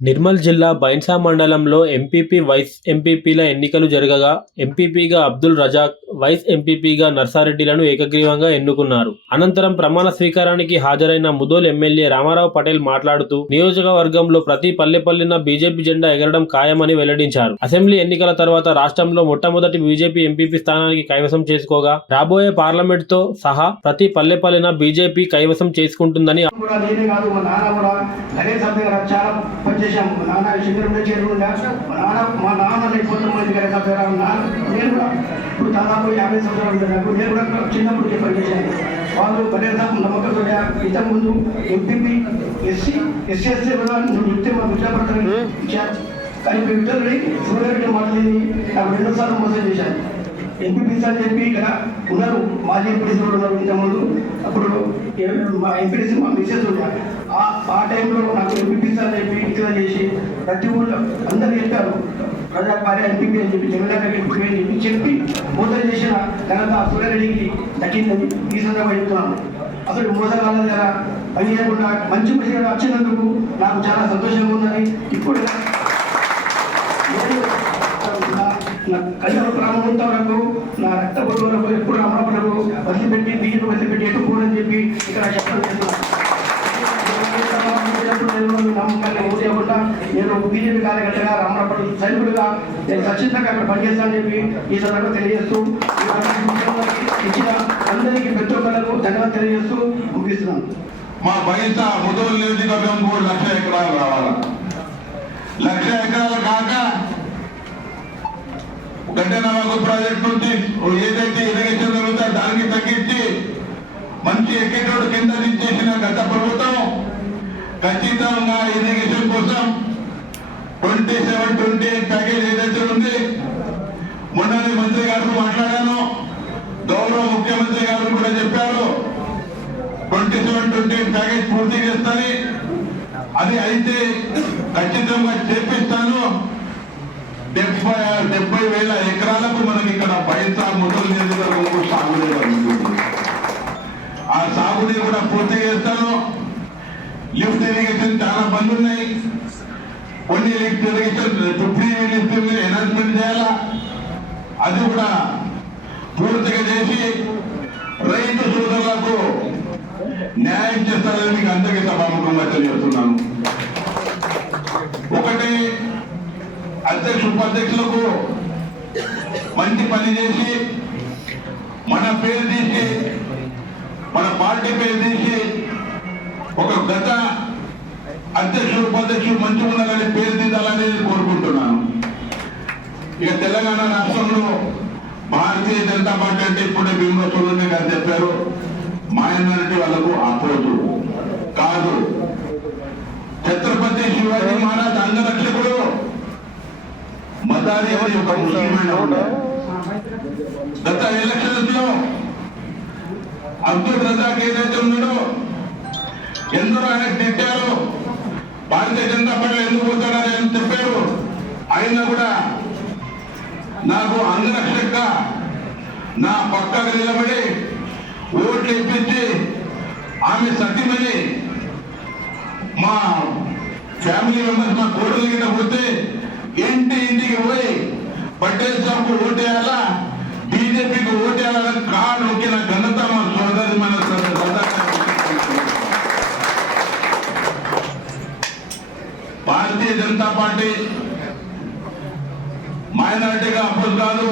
నిర్మల్ జిల్లా బైన్సా మండలంలో MPP, vice ఎంపీపీల ఎన్నికలు జరగగా ఎంపీపీగా అబ్దుల్ రజాక్, వైస్ ఎంపీపీగా నర్సారెడ్డిలను ఏకగ్రీవంగా ఎన్నుకున్నారు. అనంతరం ప్రమాణ స్వీకారానికి హాజరైన ముదోల్ ఎమ్మెల్యే రామారావు పటేల్ మాట్లాడుతూ నియోజకవర్గంలో ప్రతి పల్లెపల్లిన బీజేపీ జెండా ఎగరడం ఖాయమని వెల్లడించారు. అసెంబ్లీ ఎన్నికల తర్వాత రాష్ట్రంలో మొట్టమొదటి బీజేపీ ఎంపీపీ స్థానానికి కైవసం చేసుకోగా రాబోయే పార్లమెంట్తో సహా ప్రతి పల్లెపల్లిన బీజేపీ కైవసం చేసుకుంటుందని చేశాము. మా నాన్న శంకరంలో చేరుకుంటా మా నాన్న లేకపోతే మంది నేను కూడా ఇప్పుడు దాదాపు 50 సంవత్సరాలు నాకు నేను కూడా చిన్నప్పుడు పనిచేశాను. వాళ్ళు కనీసం నమ్మకంతో ఇంతకుముందు ఎంపీపీ ఎస్సీ కూడా నువ్వు చెప్తే మా విద్యాపడతాను ఇచ్చారు. కానీ విద్యార్థి సూర్యారెడ్డి మాట్లాడి నాకు 2 సార్లు మోసం చేశాను. ఎంపీపీస్ అని చెప్పి ఇక్కడ ఉన్నారు, మాజీ ఎంపీడీసీ ఉన్నారు ఇంతకుముందు. అప్పుడు మా ఎంపీడీసీ మా మిస్సెస్ ఉన్నారు. ఆ టైంలో నాకు ఎంపీపీస్ అని చెప్పి ఇట్లా చేసి ప్రతి ఊళ్ళో అందరూ చెప్పారు ప్రజాపార్య ఎంపీపీ అని చెప్పి జగన్ ఎంపీ అని చెప్పి మోసం చేసిన ఘనత సూర్యారెడ్డికి దక్కిందని ఈ సందర్భంగా చెప్తున్నాను. అసలు మోసగాళ్ళ దగ్గర పని చేయకుండా మంచి విషయాలు వచ్చినందుకు నాకు చాలా సంతోషంగా ఉందని. ఇప్పుడు నా కళ్యాణ ప్రారంభంతో వరకు నా రక్త వరకు ఎప్పుడు అమరపడకు వదిలిపెట్టి బీజేపీ వదిలిపెట్టి ఎట్టుకోనని చెప్పి ఇక్కడ చెప్పడం చేస్తున్నాను. నమ్మకాన్ని ఓటేయకుండా నేను బీజేపీ కార్యకర్తగా రామరాపల్లి సైనికుడిగా నేను ఖచ్చితంగా అక్కడ పనిచేస్తానని చెప్పి ఈ సందర్భంగా తెలియజేస్తూ ఇచ్చిన అందరికీ ప్రతి ఒక్కరికి ధన్యవాదాలు తెలియజేస్తూ ముగిస్తున్నాను. మా బైన్సా ముదోల్ నియోజకవర్గం 1,00,000 ఎకరాలు రావాలి. 1,00,000 ఎకరాలు కాక గడ్డనవాగు ప్రాజెక్ట్ నుంచి ఏదైతే ఇరిగేషన్ జరుగుతుందో దానికి తగ్గించి మంచి ఎక్కేటోడు కింద దించేసిన గత ప్రభుత్వం ఖచ్చితంగా ఇరిగేషన్ కోసం 27-28 ప్యాకేజ్ ఏదైతే ఉంది, మొన్ననే మంత్రి గారితో మాట్లాడాను, గౌరవ ముఖ్యమంత్రి గారు కూడా చెప్పారు 27-28 ప్యాకేజ్ పూర్తి చేస్తారని. అది అయితే ఖచ్చితంగా చేపిస్తాను. 70,000 ఎకరాలకు మనం ఇక్కడ బైన్సా ముదోల్ నియోజకవర్గంలో సాగునీరు జరుగుతుంది. ఆ సాగునీరు కూడా పూర్తి చేస్తాను. లిఫ్ట్ ఇరిగేషన్ చాలా బండ్లు ఉన్నాయి, కొన్ని లిఫ్ట్ ఇరిగేషన్ లిఫ్ట్ ఎనౌన్స్మెంట్ చేయాలా, అది కూడా పూర్తిగా చేసి రైతు సోదరులకు న్యాయం చేస్తారని మీకు అందరికీ సభాముఖంగా తెలియజేస్తున్నాను. ఒకటి, ఉపాధ్యక్షులకు మంచి పని చేసి మన పేరు తీసి మన పార్టీ పేరు తీసి ఒక గత అధ్యక్షుడు ఉపాధ్యక్షుడు మంచిగా ఉండాలని పేరు తీయాలని కోరుకుంటున్నాను. ఇక తెలంగాణ రాష్ట్రంలో భారతీయ జనతా పార్టీ అంటే ఇప్పుడే భీమా చౌదరి గారు చెప్పారు, మైనారిటీ వాళ్ళకు అపోజు కాదు. ఛత్రపతి శివాజీ మహారాజ్ అంగరక్షకుడు మదారి అని ఒక ముస్లిమైన ఉన్నారు. గత ఎలక్షన్స్ లో అబ్దుల్ రజాక్ ఏదైతే ఉన్నాడో ఎందరో ఆయన తిట్టారు, భారతీయ జనతా పార్టీ ఎందుకు పోతాడని అని చెప్పారు. అయినా కూడా నాకు అంగరక్షక నా పక్కకు నిలబడి ఓట్లు ఇప్పించి ఆమె సత్యమని మా ఫ్యామిలీ మెంబర్స్ మా కోడలు కింద పోతే ఇంటికి పోయి పటేల్ సాబ్కు ఓటేయాలా, బీజేపీకి ఓటేయాలని కాడు నొక్కిన ఘనత మా సోదరి మన భారతీయ జనతా పార్టీ మైనారిటీగా అపోజ్ కాదు,